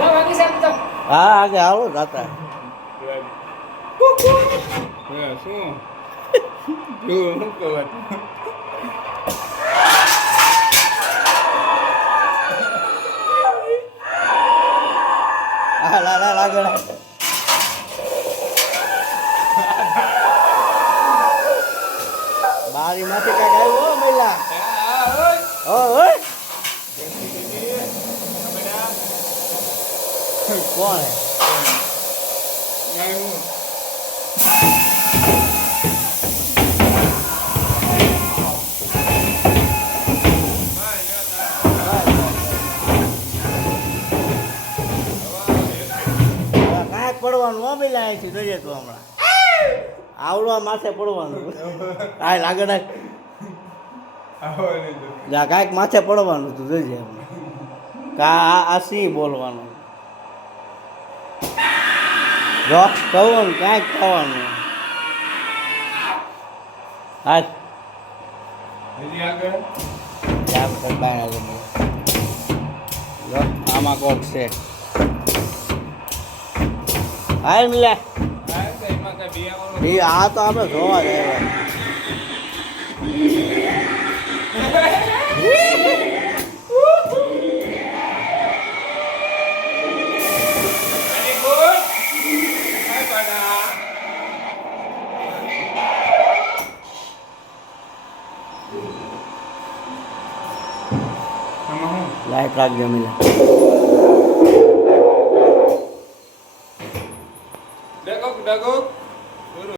હા આગે આવો જાતા શું શું કહેવાય હા લાગે બારી માંથી કાંઈક આવ્યું હો મહિલા ઓય કોણ હે કાંઈક પડવાનું હો મહિલા અહીંથી જોઈએ તું હમણાં આવડવા માથે પડવાનું હા લાગે જા કાંઈક માથે પડવાનું તું જોઈજે આ સિંહ બોલવાનું જો કહું કાંઈક થવાનું હા આમાં કોક છે હા મિલા આ તો આપણે જોવા જાય લાઈટ રાખજો મિલા ડગો